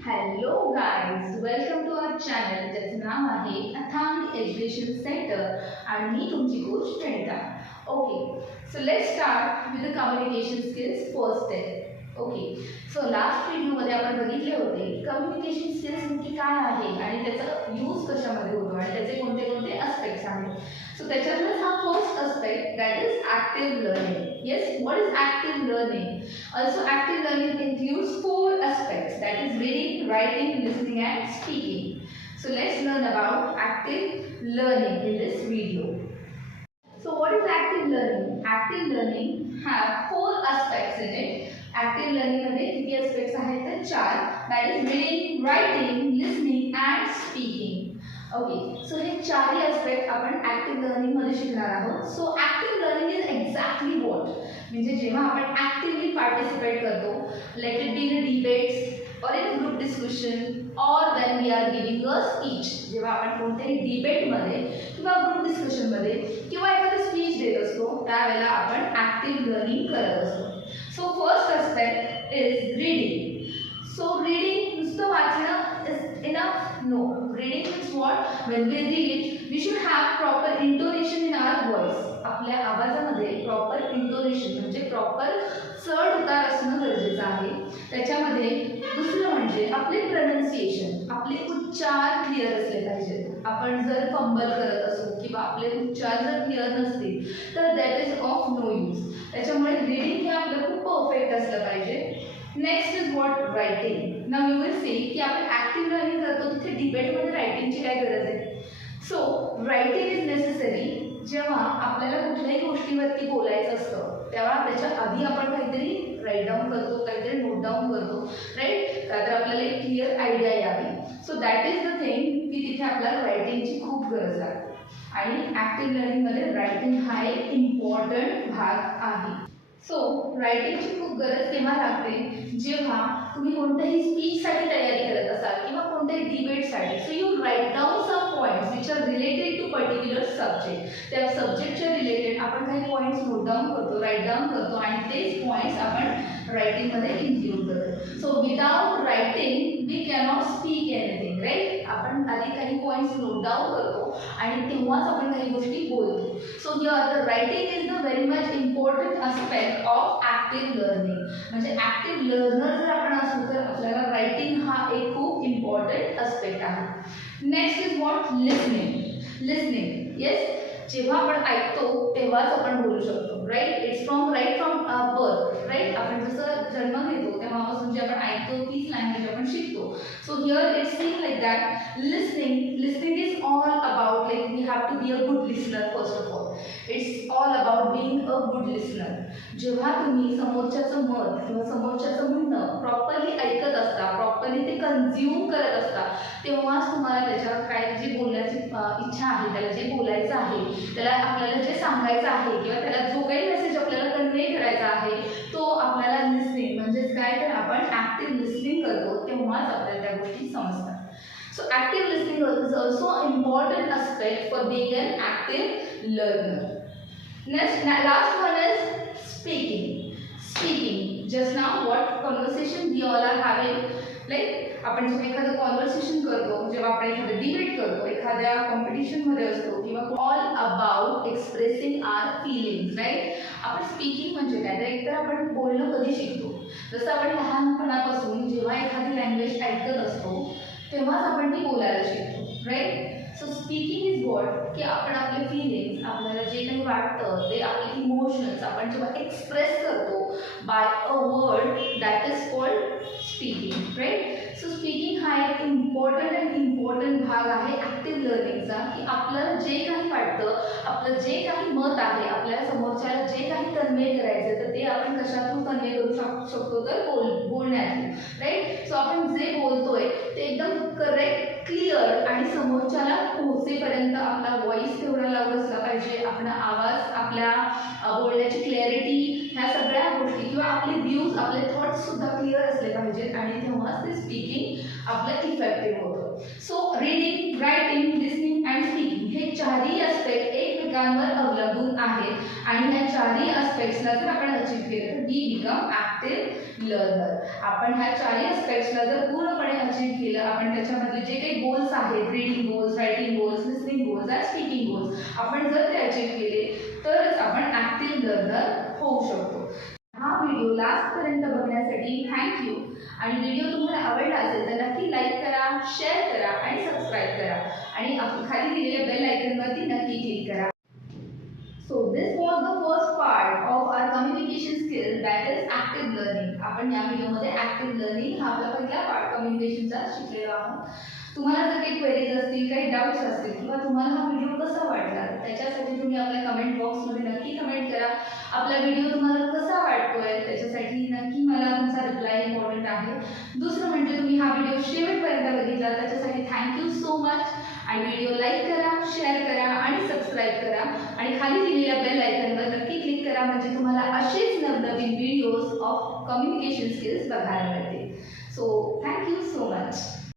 Hello guys, welcome to our channel ज्याचं नाव आहे अथांग एज्युकेशन सेंटर आणि मी तुमची coach Pranita. Okay, so let's start with the communication skills first step. Okay, so last व्हिडिओमध्ये आपण बघितले होते कम्युनिकेशन स्किल्स नक्की काय आहे आणि त्याचा यूज कशामध्ये होतो आणि त्याचे कोणते कोणते अस्पेक्ट्स आहेत. सो त्याच्यातच हा first aspect that is active learning. Yes, what is active learning? Also, active learning includes four aspects, that is reading, writing, listening and speaking. So let's learn about active learning in this video. So what is active learning? Active learning have four aspects in it. Active learning मध्ये किती aspects आहेत तर चार, that is reading, writing, listening and speaking. Okay, so हे चारही aspect आपण active learning मध्ये शिकणार आहोत. So active learning is exactly what, म्हणजे जेव्हा आपण ॲक्टिव्हली पार्टिसिपेट करतो, let it be in debates और इन ग्रुप डिस्कशन और when we are giving a speech. जेव्हा आपण कोणत्याही डिबेटमध्ये किंवा ग्रुप डिस्कशनमध्ये किंवा एखादी स्पीच देत असतो त्यावेळेला आपण ॲक्टिव्ह लर्निंग करत असतो. So first aspect is reading. So reading नुसतं वाचणं is enough? No. Reading means what? When we read, we should have proper intonation in our voice. आपल्या आवाजामध्ये प्रॉपर इंटोनेशन म्हणजे प्रॉपर चढ उतार असणं गरजेचं आहे. त्याच्यामध्ये दुसरं म्हणजे आपले प्रोनाउन्सिएशन, आपले उच्चार क्लिअर असले पाहिजेत. आपण जर फंबल करत असू किंवा आपले उच्चार जर क्लिअर नसतील तर that is of no use. त्याच्यामुळे रीडिंग हे आपलं खूप परफेक्ट असलं पाहिजे. Next is what? Writing. Now you will see की आपण ॲक्टिव्ह लर्निंग करतो तिथे डिबेटमध्ये रायटिंगची काय गरज आहे. So writing is necessary. जेव्हा आपल्याला कुठल्याही गोष्टीवरती बोलायचं असतं तेव्हा त्याच्या आधी आपण काहीतरी राईट डाऊन करतो, काहीतरी नोट डाऊन करतो, राईट, का तर आपल्याला एक क्लिअर आयडिया यावी. So that is the thing की तिथे आपल्याला रायटिंगची खूप गरज आहे आणि ॲक्टिव्ह लर्निंगमध्ये रायटिंग हा एक इम्पॉर्टंट भाग आहे. सो रायटिंगची खूप गरज तेव्हा लागते जेव्हा तुम्ही कोणत्याही स्पीचसाठी तयारी करत असाल किंवा कोणत्याही डिबेटसाठी. So you write down some points which are related to particular subject. त्या सब्जेक्टच्या रिलेटेड आपण काही पॉईंट्स नोट डाऊन करतो, राईट डाऊन करतो आणि तेच पॉईंट्स आपण रायटिंगमध्ये इन्क्लूड करतो. So without writing we cannot speak anything, right. आपण आधी काही पॉईंट्स नोट डाऊन करतो आणि तेव्हाच आपण काही गोष्टी बोलतो. So here the writing is the very much important aspect of active learning. म्हणजे ॲक्टिव्ह लर्नर जर आपण असू तर आपल्याला रायटिंग हा एक खूप इम्पॉर्टंट अस्पेक्ट आहे. Next is what? Listening. Listening, yes, जेव्हा आपण ऐकतो तेव्हाच आपण बोलू शकतो, right. It's from birth, right. आपण जसं जन्म घेतो तेव्हापासून जे आपण ऐकतो तीच लँग्वेज आपण शिकतो. So here it's seen like that. Listening is all about like we have to be a good listener. First of all it's all about being a good listener. जेव्हा तुम्ही समोरच्याचं मत किंवा समोरच्याचं म्हणणं प्रॉपरली ऐकत असता, प्रॉपरली ते कन्झ्युम करत असता, तेव्हाच तुम्हाला त्याच्यावर काय जे बोलण्याची इच्छा आहे, त्याला जे बोलायचं आहे, त्याला आपल्याला जे सांगायचं आहे किंवा त्याला जो काही मेसेज आपल्याला कन्व्हे करायचा आहे तो आपल्याला लिसनिंग म्हणजेच काय तर आपण ॲक्टिव्ह लिसनिंग करतो तेव्हाच आपल्याला त्या गोष्टी समजतात. So active listening is also an important aspect for being an active learner. Last one is speaking. Speaking. Just now what conversation we all are having. Like आपण जेव्हा एखादं कॉन्व्हर्सेशन करतो, जेव्हा आपण एखादं डिबेट करतो, एखाद्या कॉम्पिटिशनमध्ये असतो किंवा all about expressing our feelings, right. आपण स्पीकिंग म्हणजे काय तर एकतर आपण बोलणं कधी शिकतो, जसं आपण लहानपणापासून जेव्हा एखादी लँग्वेज ऐकत असतो तेव्हाच आपण ती बोलायला शिकतो, right. So speaking is what की आपण आपले फिलिंग्स, आपल्याला जे काही वाटतं ते आपले इमोशन्स आपण जेव्हा एक्सप्रेस करतो by a word that is called speaking, right. So speaking हा एक इम्पॉर्टंट भाग आहे ॲक्टिव्ह लर्निंगचा की आपल्याला जे काही वाटतं, आपलं जे काही मत आहे, आपल्याला समोरच्याला जे काही कन्व्हे करायचं तर ते आपण कशातून कन्व्हे करू शकतो तर बोलण्यातून, राईट. सो आपण जे बोलतोय ते एकदम करेक्ट, क्लिअर आणि समोरच्याला पोहोचेपर्यंत आपला व्हॉइस तेवढा लाऊड असला पाहिजे, आपला आवाज, आपल्या बोलण्याची क्लॅरिटी, ह्या सगळ्या गोष्टी किंवा आपले व्ह्यूज, आपले थॉट्स सुद्धा क्लिअर असले पाहिजेत आणि तेव्हाच ते स्पीकिंग आपलं इफेक्टिव्ह होतं. So reading, writing, listening and speaking हे चारही अस्पेक्ट एकमेकांवर अवलंबून आहेत आणि ह्या चारही अस्पेक्ट्सला जर आपण अचीव्ह केलं तर वी बिकम ॲक्टिव्ह लर्नर. आपण ह्या चारही अस्पेक्ट्सला जर पूर्णपणे अचीव केलं, आपण त्याच्यामधले जे काही गोल्स आहेत, reading goals, writing goals, listening goals आणि स्पीकिंग गोल्स, आपण जर ते अचीव केले तरच आपण ॲक्टिव्ह लर्नर होऊ शकतो. हा व्हिडिओ लास्टपर्यंत बघण्यासाठी थँक्यू. आणि व्हिडिओ तुम्हाला आवडला असेल तर नक्की लाईक करा, शेअर करा आणि सबस्क्राईब करा आणि खाली दिलेल्या बेल आयकॉनवरती नक्की क्लिक करा. So this was the first part of our communication skill, that is active learning. आपण या व्हिडिओमध्ये active learning हा आपला पहिला पार्ट कम्युनिकेशनचा शिकलेलो आहोत. तुम्हाला जर काही क्वेरीज असतील, काही डाऊट्स असतील किंवा तुम्हाला हा व्हिडिओ कसा वाटला त्याच्यासाठी तुम्ही आपल्या कमेंट बॉक्समध्ये नक्की कमेंट करा. आपला व्हिडिओ तुम्हाला कसा वाटतोय त्याच्यासाठी नक्की मला तुमचा रिप्लाय इम्पॉर्टंट आहे. दुसरं म्हणजे तुम्ही हा व्हिडिओ शेवटपर्यंत बघितला त्याच्यासाठी थँक्यू सो मच. आणि व्हिडिओ लाईक करा, शेअर करा आणि सबस्क्राईब करा आणि खाली दिलेल्या बेल आयकॉनवर नक्की क्लिक करा म्हणजे तुम्हाला असेच नवनवीन व्हिडिओज ऑफ कम्युनिकेशन स्किल्स बघायला मिळतील. So thank you so much.